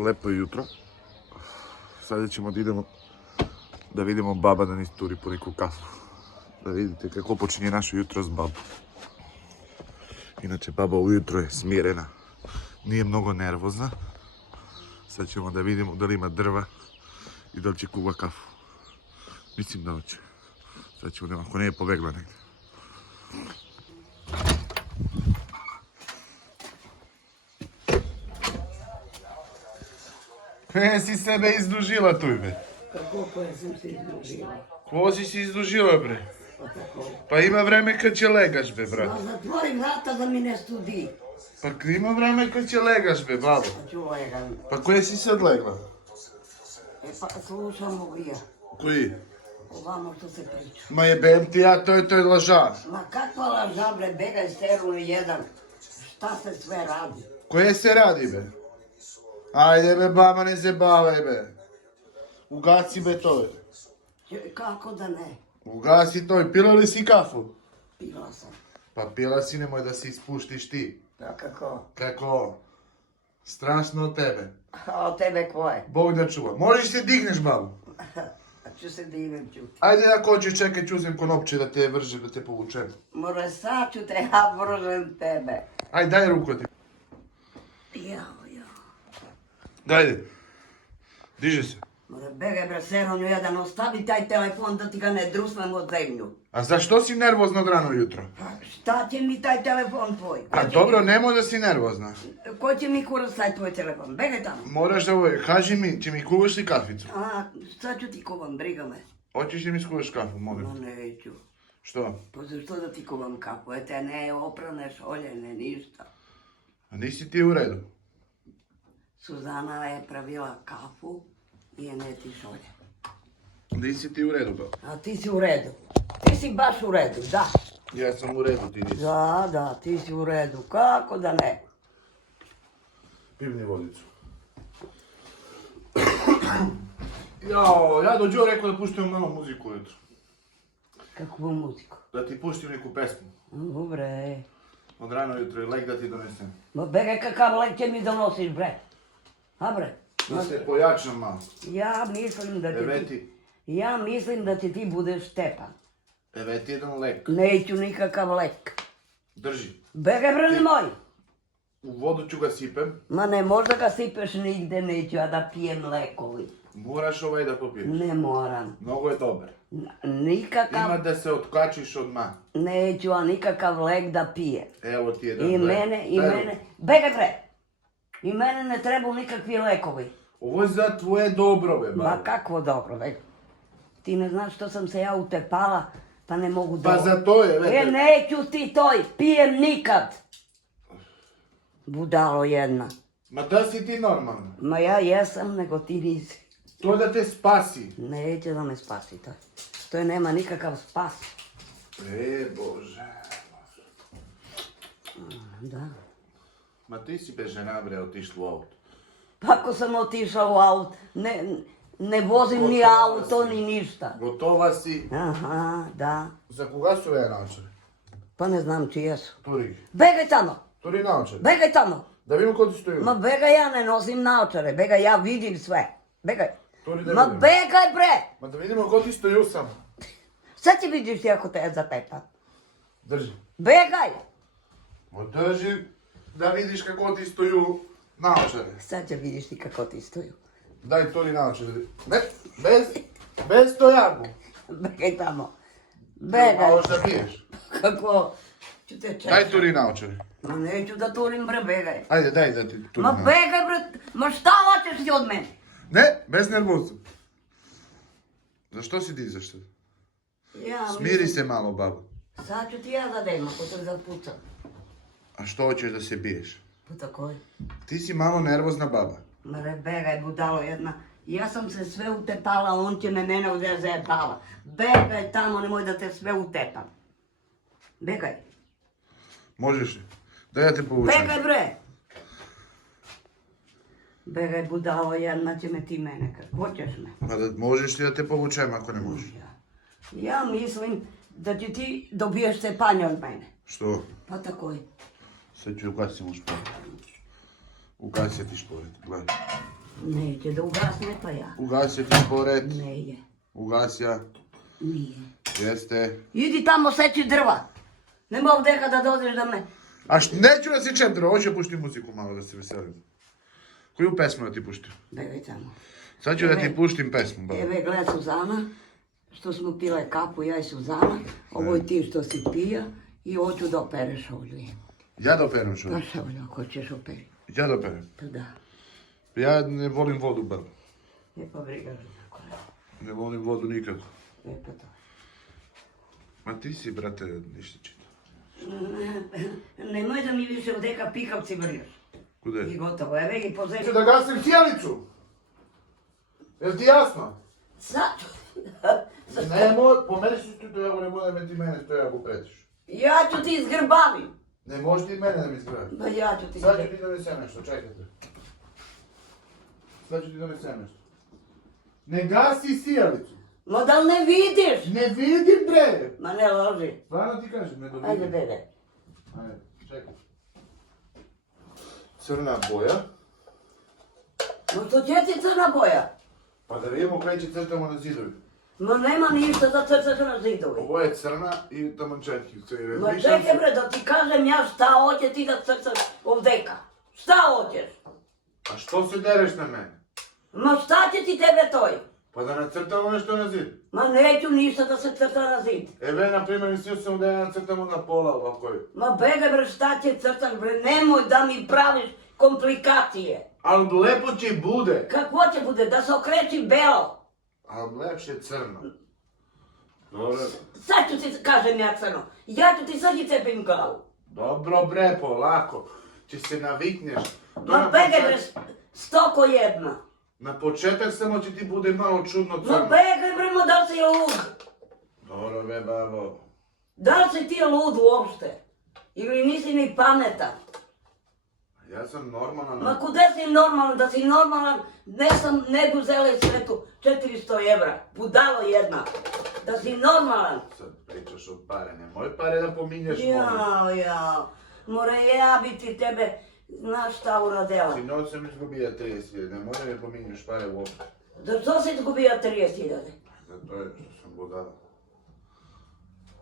Lepo je jutro. Sada ćemo da idemo da vidimo baba da nis turi po neku kafu. Da vidite kako počinje naše jutro s babom. Inače, baba ujutro je smirena. Nije mnogo nervozna. Sad ćemo da vidimo da li ima drva i da li će kuva kafu. Mislim da hoće. Sad ćemo da, ako ne je pobegla negdje. Koje si sebe izdužila tu, be? Kako koje sam se izdužila? Ko si se izdužila, bre? Pa ima vreme kad će legaš, be, brat. Ma zatvori vrata da mi ne studi. Pa ima vreme kad će legaš, be, babo. Pa ću legam. Pa koje si sad legla? E pa slušam ovo ja. Koji? Ovamo što se priča. Ma jebem ti ja, to je lažan. Ma kakva laža, bre, begaj sterunu jedan. Šta se sve radi? Koje se radi, be? Ajde, be, baba, ne zabavaj, be. Ugasi, be, to. Kako da ne? Ugasi to. Pila li si kafu? Pila sam. Pa pila si, nemoj da se ispuštiš ti. Pa kako? Kako? Strašno od tebe. A od tebe koje? Bog da čuva. Možeš se digneš, babu. A ću se divim ću. Ajde, ako hoćeš, čekaj, ću uzem konopče da te vržem, da te povučem. More sad ću te, ja vržem tebe. Ajde, daj ruku ti. Jao. Dajde. Diže se. More begaj, bre, sterunu jedan, ostavi taj telefon da ti ga ne drusnem od zemlju. A zašto si nervozna od rano jutro? Šta će mi taj telefon tvoj? Pa dobro, nemoj da si nervozna. Ko će mi kurac taj tvoj telefon? Begaj tamo. Moraš da kaži mi, će mi kuvaš li kaficu? A, sad ću ti kuvam, briga me. Hoćeš li mi skuvaš kafu, molim? No neću. Što? Pa zašto da ti kuvam kafu? Ete, ne oprane, šoljene, ništa. A nisi ti u redu? Suzana je pravila kafu i je ne ti šolje. Nisi ti u redu, baba. A ti si u redu. Ti si baš u redu, da. Ja sam u redu, ti nisi. Da, ti si u redu. Kako da ne? Pivni vodicu. Jao, ja dođeo rekao da puštim malo muziku ujutro. Kakvu muziku? Da ti puštim neku pesmu. Dobre. Od rano jutro i lek da ti donesem. Ma begaj, kakav lek će mi donosiš, bre? A bre? Da se pojačam malo. Ja mislim da ti ti budeš Stepan. Evo ti jedan lek. Neću nikakav lek. Drži. Begaj, bre, nemoj. U vodu ću ga sipem. Ma ne možda ga sipeš nigde, neću ja da pijem lekovi. Moraš ovaj da popiješ. Ne moram. Mnogo je dobar. Nikakav, Ima da se otkačiš odmah. neću, a nikakav lek da pijem. Evo ti jedan I lek. mene, begaj bre. I mene ne trebaju nikakvi lekovi. Ovo je za tvoje dobro, be, Ma babo. kakvo dobro, već. Ti ne znaš što sam se ja utepala, pa ne mogu da... Pa za to je, vete. neću ti toj, pijem nikad. Budalo jedna. Ma da si ti normalna. Ma ja jesam, nego ti nisi. To da te spasi. Neće da me spasi to. To je nema nikakav spas. Bože. Da. Ma ti si bez žena, bre, otišla u auto. Pa ako sam otišao u auto, ne vozim ni Gotova auto, si. ni ništa. Gotova si. Aha, da. Za koga su ove naočare? Pa ne znam čije su. Turi. Begaj tamo, Turi naočare. begaj tamo. Da vidimo ko ti stoju. Ma begaj, ja ne nosim naočare, begaj, ja vidim sve. Begaj. Turi da Ma vidimo. begaj bre! Ma da vidimo ko ti stoju samo. Sad ti vidiš ti ako te je zatepan. Drži. Begaj! Ma drži da vidiš kako ti stoju naočare. Sad će vidiš ti kako ti stoju. Daj Turi naočare. Ne, bez stojaku. Begaj tamo. Begaj. Malo šta piješ. Kako? Ću te čekati. Daj Turi naočare. Ma neću da turim bre, begaj. Ajde, daj da ti Turi Ma naočare. begaj bre, ma šta hoćeš ti od mene? Ne, bez nervoza. Zašto si ti zašto? Ja Smiri se malo, babo. Sad ću ti ja da dajem, ako te zapucam. A što hoćeš da se biješ? Puta koji? Ti si malo nervozna baba. Mare, begaj, budalo jedna. Ja sam se sve utepala, on će me mene ovdje zajebava. Begaj tamo, nemoj da te sve utepam. Begaj. Možeš li? Da ja te povučem. Begaj bre! Begaj, budalo jedna, će me ti mene, kad hoćeš me. Pa da, možeš li da te povučem ako ne možeš? Ja mislim da će ti dobiješ cepanje od mene. Što? Pa tako je. Sad ću ugasiti mu šporet. Ugasiti šporet, gledaj. Neće da ugasne pa ja. Ugasio ti pored. Neće. Ugasija. Nije. Jeste. Idi tamo seći drva. Nema ovdje kada dođeš da me... A neću da si četiri, hoće pušti muziku malo da se veselim. Koju pesmu da ti puštim? Bebe tamo. Sad ću da ti puštim pesmu. Baba. Eve, gled Suzana, što smo pile kapu, ja i Suzana. Ovo je ti što si pija i hoću da opereš ovdje. Ja da operem što? Pa šta ovdje, ako ćeš operiti? Ja da operem. Pa da. Ja ne volim vodu, baba. Pa briga kako je. Ne volim vodu nikako. Pa to. Ma ti si, brate, ništa čita. Nemoj da mi više ovdje pikavci vrljaš. Kude? I gotovo, eve i Ću pozeti. da gasim sjelicu! Jel ti jasno? Sad. Nemoj, po meni si tu, evo nemoj da me ti mene stoja ako pretiš. Ja ću ti izgrbavim. Ne možeš ti mene da mi izgravi. Pa ja ću ti Sad ću izgrbavim. ti donesem nešto, čekajte. Sad ću ti donesem nešto. Ne gasi sjelicu. No da li ne vidiš? Ne vidim, bre! Ma ne loži. Stvarno ti kažem, ne dovidim. Ajde, bebe. Ajde, čekaj. Crna boja. No što će ti crna boja? Pa da vidimo kaj će crtamo na zidovi. Ma nema ništa da crtaš na zidovi. Ovo je crna i tamančetki. Ma čekaj bre, da ti kažem ja šta hoće ti da crtaš ovdeka. Šta hoćeš? A što se dereš na mene? Ma šta će ti tebe toj? Pa da nacrtamo nešto na zid. Ma neću ništa da se crta na zid. Eve, na primjer, mislio sam da ja nacrtamo na pola ovako je. Ma bege bre, šta će crtaš bre, nemoj da mi praviš komplikacije. Ali lepo će bude. Kako će bude, da se okreći belo. Ali lepše crno. Dobro. Sad ću ti kažem ja crno, ja ću ti sad i cepim glavu. Dobro bre, polako. Će se navikneš. To Ma na bege bre, početak- stoko jedna. Na početak samo će ti bude malo čudno Ma crno. bege bre, ma da li si lud? Dobro be, babo. Da li si ti lud uopšte? Ili nisi ni pametan? Ja sam normalan. Ma kude si normalan, da si normalan, ne bi uzela iz svetu 400 evra, budalo jedna. Da si normalan. Sad pričaš o pare, nemoj pare da pominješ molim. Jao, more ja bi ti tebe, znaš šta uradila. Sinoć sam izgubio 30.000, nemoj da me pominješ pare uopšte. Da što si izgubio 30.000? Zato je što sam budala.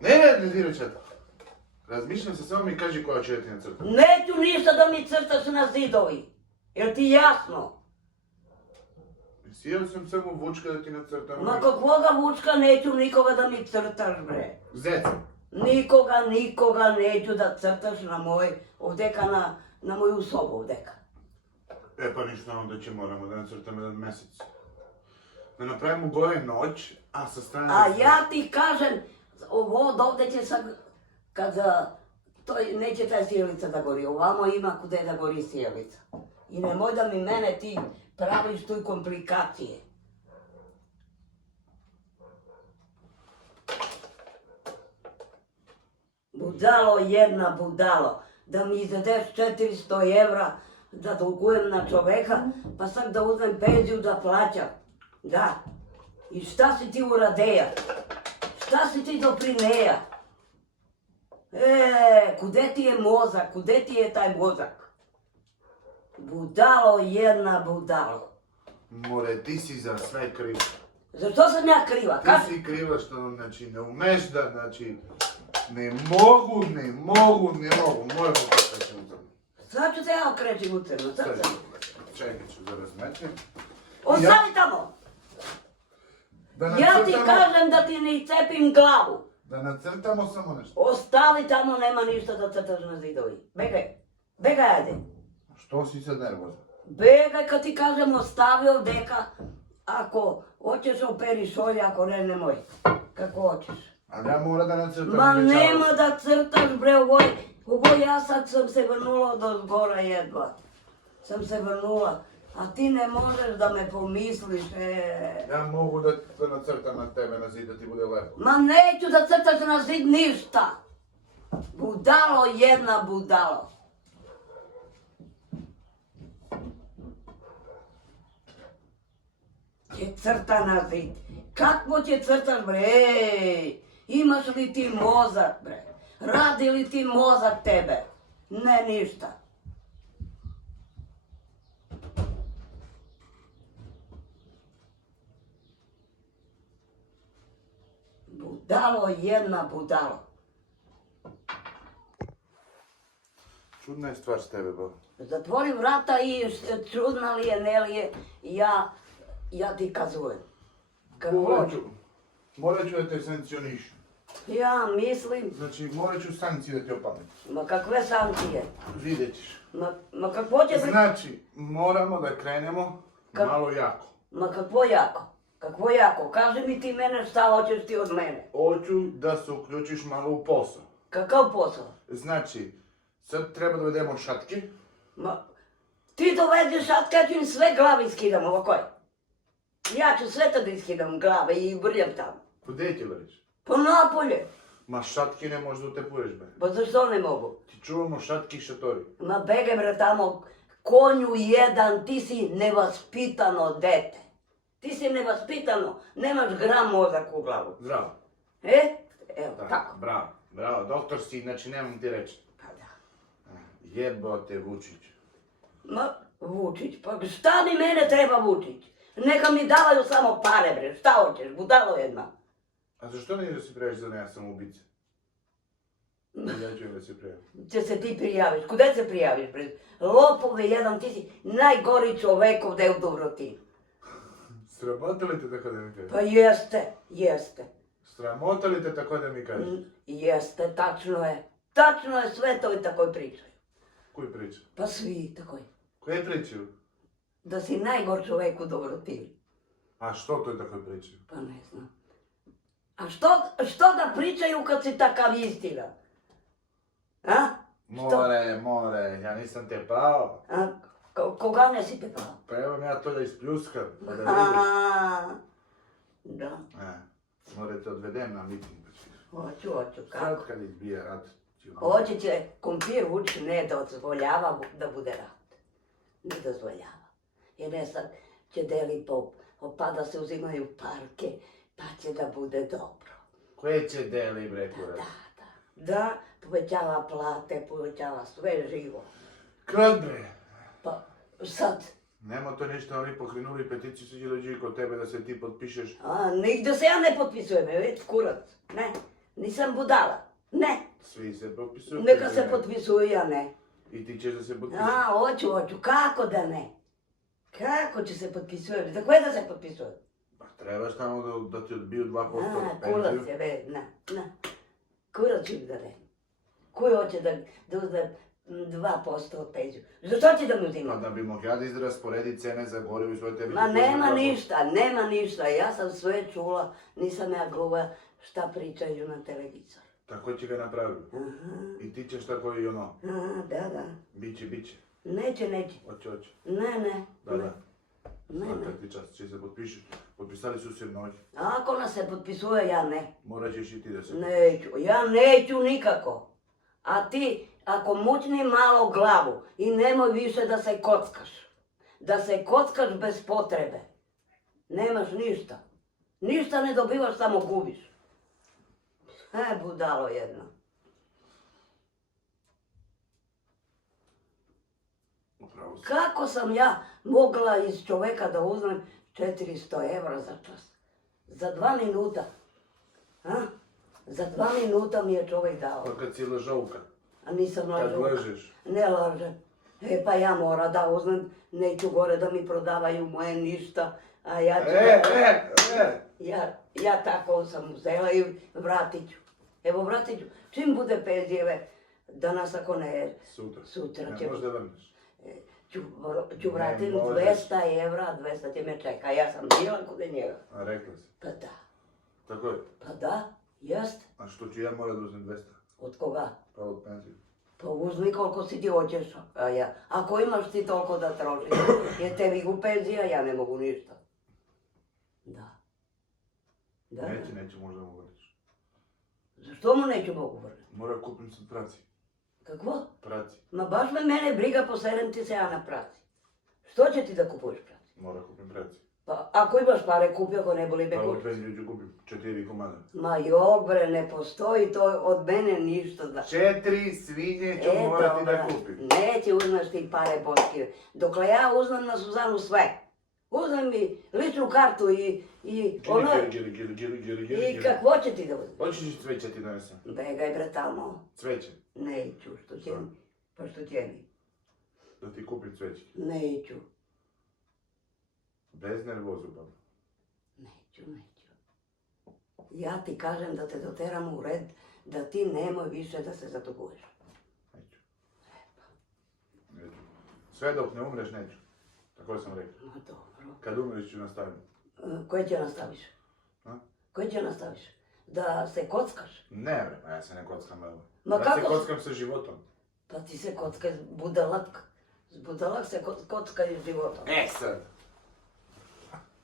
Ne diraj čet. Razmišljam se samo mi kaži koja će ti nacrtati. Neću ništa da mi crtaš na zidovi. Jel ti jasno? Sijel sam samo vučka da ti nacrtam. Ma kakvoga vučka neću nikoga da mi crtaš bre. Zec. Nikoga neću da crtaš na moj, ovdeka na moju sobu ovdeka. E pa ništa, onda će moramo da nacrtamo jedan mjesec. Da napravimo gore noć, a sa strane... A ja ti kažem, ovo od ovdje će sad, kad neće ta sjelica da gori, ovamo ima kude da gori sjelica. I nemoj da mi mene ti praviš tu komplikacije. Budalo jedna budalo, da mi izvedeš 400 evra da dugujem na čoveka, pa sad da uzmem penziju da plaćam. Da. I šta si ti uradeja? Šta si ti doprineja? Kude ti je mozak? Kude ti je taj mozak? Budalo jedna budalo. More, ti si za sve kriv. Zašto sam ja kriva? Ti si kriva što, znači, ne umeš da, znači... Ne mogu, moramo pokaći u crnu. Sad ću te ja okrećim u crno, sad sam. Čekaj ću da razmetim. Ostavi tamo! Da Ja ti kažem da ti ne cepim glavu. Da nacrtamo samo nešto. Ostavi tamo, nema ništa da crtaš na zidovi. Begaj ajde. Što si sad nervozan? Begaj kad ti kažem ostavi ovdeka. Ako hoćeš operi šolje, ako ne, nemoj. Kako hoćeš. Ali ja moram da nacrtam. Ma obećavam. nema da crtaš bre, ovo ja sad sam se vrnula do zgora jedva. Sam se vrnula, a ti ne možeš da me pomisliš, Ja mogu da nacrtam na tebe na zid da ti bude lepo. Ma neću da crtaš na zid ništa. Budalo jedna budalo. Će crta na zid. Kakvo će crtaš bre? Imaš li ti mozak bre? Radi li ti mozak tebe? Ne ništa. budalo jedna budalo. Čudna je stvar s tebe, ba. Zatvori vrata i čudna li je, ne li je, ja ti kazujem. Kad hoću. Morat ću da te sankcionišem. Ja mislim, Znači, morat ću sankcije da ti opalim. ma kakve sankcije. Vidjet ćeš. Ma kakvo će... Znači, moramo da krenemo malo jako. Ma kakvo jako? Kakvo jako? Kaži mi ti mene šta hoćeš ti od mene. Hoću da se uključiš malo u posao. Kakav posao? Znači, sad treba da vedemo šatke. Ma, ti dovediš šatke, ja ću im sve glave iskidam, ovako je. Ja ću sve to da iskidam glave i brljam tamo. Gde ti veriš? Pa napolje. Ma šatke ne možeš da utepuješ, be. Pa zašto ne mogu? Ti čuvamo šatke i šatori. Ma bege bre tamo, konju jedan, ti si nevaspitano dete. Ti si nevaspitano, nemaš gram mozak u glavu. Zdravo. Evo, Da, tako. bravo, bravo. Doktor si, znači nemam ti reći. Pa da. Jebote Vučić. Ma, Vučić, pa šta mi mene treba Vučić? Neka mi davaju samo pare bre, šta hoćeš, budalo jedna. A zašto ne da se prijaviš za ja sam ubica? Ja ću da se prijavim. Če se ti prijaviš, kude se prijaviš bre? Lopove jedan, ti si najgori čovek ovdje u Dobrotinu. Sramota li te tako da mi kažeš? Pa jeste. Sramota li te tako da mi kažeš? Jeste, tačno je. Tačno je, sve to i tako pričaju. Koji priča? Pa svi tako je. Koje pričaju? Da si najgor čovek u Dobrotini. A što to je tako pričaju? Pa ne znam. A što da pričaju kad si takav istina? A? More, ja nisam te pao. A? Koga ne si te pao? Pa evo ja to da ispljuskam, pa da vidiš. Da. More te odvedem na miting. Hoću, kako? Sad kad izbije rat. Hoće će kumpir Vučić ne dozvoljava da bude rat. Ne dozvoljava. Jer ne sad će deli pa da se uzimaju parke, pa će da bude dobro. Koje će deli bre kurac? Da, povećava plate, povećava sve živo. Kad bre? Pa sad, Nemo to ništa, oni pokrenuli peticiju, svi će dođi kod tebe da se ti potpišeš. nigde se ja ne potpisujem, već kurac. Ne, nisam budala. Ne, Svi se potpisuju. neka se potpisuju, ja ne. I ti ćeš da se potpišeš. Hoću, kako da ne? Kako će se potpisujem? Za koje da se potpisujem? Pa trebaš tamo da ti odbiju 2% od Kurac penziju. je, ve, na. Kurac ću da ne. Koji hoće da uzme 2% od penziju? Zašto će da mi Pa uzima? da bi mogu ja da rasporedi cene za gorivo i svoje tebi. Ma nema ništa, ja sam sve čula, nisam ja gluva šta pričaju na televizoru. Tako će ga napraviti. I ti ćeš tako i ono. Da. Biće. Neće. Hoće. Ne. Da. Ne. Svaka ti čast, će se potpišeš. Potpisali su se mnogi. Ako nas se potpisuje, ja ne. Morat ćeš i ti da se Ja neću nikako. A ti, ako mučni malo glavu i nemoj više da se kockaš. Da se kockaš bez potrebe. Nemaš ništa. Ništa ne dobivaš, samo gubiš. Budalo jedno. Upravo si. Kako sam ja mogla iz čoveka da uzmem 400 evra za čas? Za 2 minuta. Za 2 minuta mi je čovek dao. Pa kad si lažovka, A nisam kad lažovka. ležeš. Ne lažem. Pa ja mora da uzmem, neću gore da mi prodavaju moje ništa. A ja ću... Ja tako sam uzela i vratit ću. Evo vratit ću. Čim bude penzijeve, danas ako ne, sutra Ne će... možeš da vrneš. Ću vratim Ne možeš. 200 evra, 200 će me čeka. Ja sam bila kod njega. A rekla si. Pa da. Tako je. Pa da, jest. A što ću ja morat da uzmem 200? Od koga? Pa od penziju. Pa uzmi koliko si ti hoćeš. Ako imaš ti toliko da trošiš, jer tebi u penzija, ja ne mogu ništa. Da. Neće, možda mogu reći. Zašto mu neću mogu vrniti? Mora kupim sad praci. Kakvo? Praci. Ma baš mene briga, poserem ti se ja na praci. Što će ti da kupuješ praci? Mora kupim praci. Pa ako imaš pare, kupi, ako ne boli me Pa kupi. od penziju ću kupim 4 komada. Ma jok bre, ne postoji to od mene ništa da... 4 svinje ću morati da kupim. Neće uzmeš ti pare boškive. Dokle ja uzmem na Suzanu sve. Uzmem mi ličnu kartu i ono... I kakvo će ti da uzmem? Hoćeš li cveće ti donesem? Begaj bre tamo. Cveće. Neću, što će mi? Pa što će mi? Da ti kupim cveće. Neću. Bez nervozu, baba. Neću. Ja ti kažem da te doteram u red, da ti nemoj više da se zatuguješ. Neću. Neću. Sve dok ne umreš, neću. Tako sam rekao. Ma dobro. Kad umreš ću nastaviti. Koje će nastaviš? A? Koje će nastaviš? Da se kockaš? Ne, bre, pa ja se ne kockam, evo. Ma Ja kako se se- kockam sa životom. Pa ti se kockaj budalak. Budalak se kockaj životom. E sad.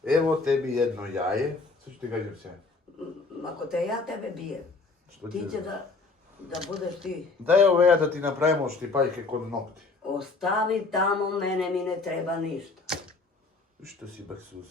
Evo tebi jedno jaje. Sve ću ti gađam sve. Ako te ja tebe bijem, Što ti ti- će da budeš ti. Daj ove ja da ti napravimo štipaljke kod nokti. Ostavi tamo, mene mi ne treba ništa. Što si baksuz?